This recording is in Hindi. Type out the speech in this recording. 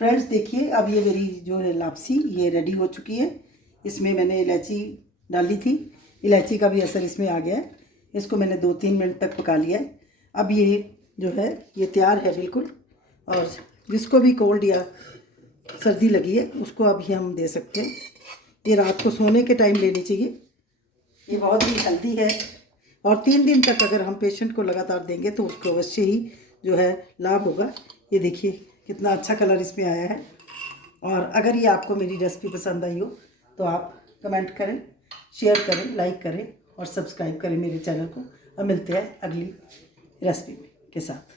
फ्रेंड्स देखिए, अब ये मेरी जो है लापसी ये रेडी हो चुकी है। इसमें मैंने इलायची डाली थी, इलायची का भी असर इसमें आ गया है। इसको मैंने 2-3 मिनट तक पका लिया है। अब ये जो है ये तैयार है बिल्कुल। और जिसको भी कोल्ड या सर्दी लगी है उसको अभी हम दे सकते हैं। ये रात को सोने के टाइम लेनी चाहिए। ये बहुत ही हेल्दी है और 3 दिन तक अगर हम पेशेंट को लगातार देंगे तो उसको अवश्य ही जो है लाभ होगा। ये देखिए कितना अच्छा कलर इसमें आया है। और अगर ये आपको मेरी रेसिपी पसंद आई हो तो आप कमेंट करें, शेयर करें, लाइक करें और सब्सक्राइब करें मेरे चैनल को। अब मिलते हैं अगली रेसिपी के साथ।